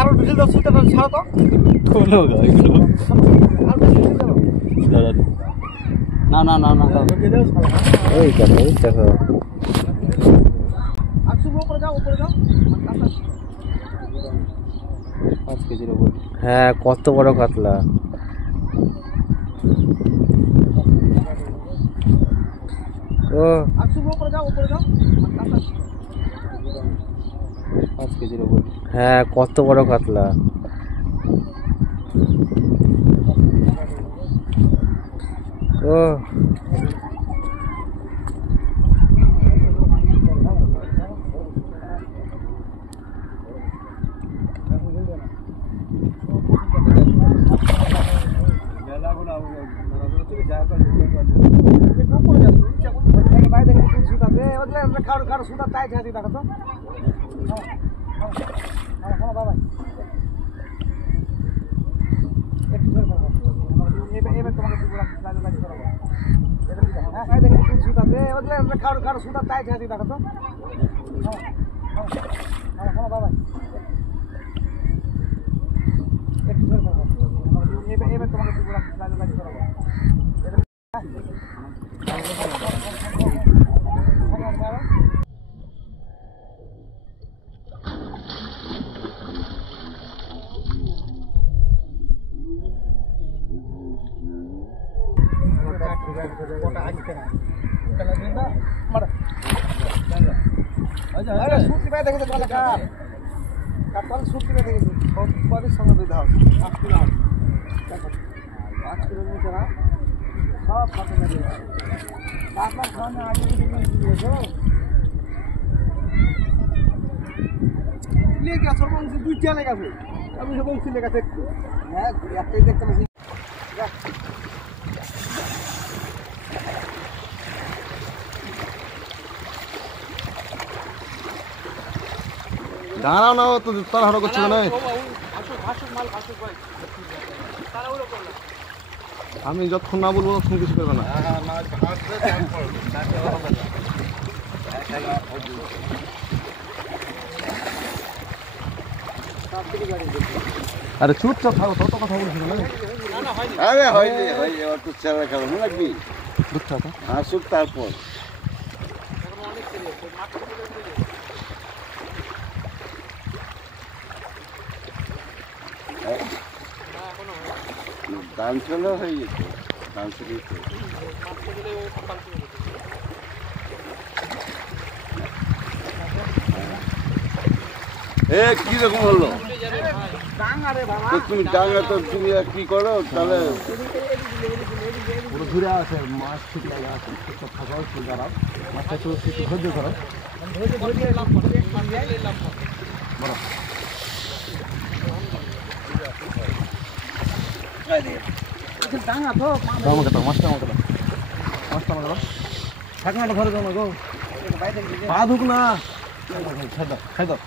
আরো ঢুকিল দাও সুতাটা ছাড়ো তো খোলো এগুলো না না না না এই দেখো উপরে যাও 5 কেজির উপর। হ্যাঁ কত বড় কাতলা। ও উপরে যাও 5 কেজির উপর। হ্যাঁ কত বড় কাতলা। ও কারো সুতা তাই ঝাঁকি দেখো তো বাবা এবার তোমাকে কারো সুতা তাই ঝাঁকি দেখো তো বাবা এবার তোমাকে দুইটা লেগে আছে আমি বংশী লেগে আছে একটু হ্যাঁ একটাই দেখতে পাচ্ছি দাঁড়াও না তো তাড়াহুড়ো করছিল না আমি যতক্ষণ না বলবো ততক্ষণ কিছু করবে না আরে চুপচাপ থাকো তত কথা বলছিল না আরে হয়নি হয়নি অত ছেড়ে খাবো নাকি বুঝছো তো আসুক তারপর দান চলে হয়ে গেছে দান চলে কিরকম হলো তুমি ডাঙা তো তুমি কি করো তাহলে ঘুরে আছে মাছ ঠিক লাগে আছে ফাঁকা হচ্ছে দাঁড়াও মাছটা একটু ধৈর্য করো বড় মাছটা আমাকে থাক না ঘরে যাও না গো পা ধুক না খাই দাও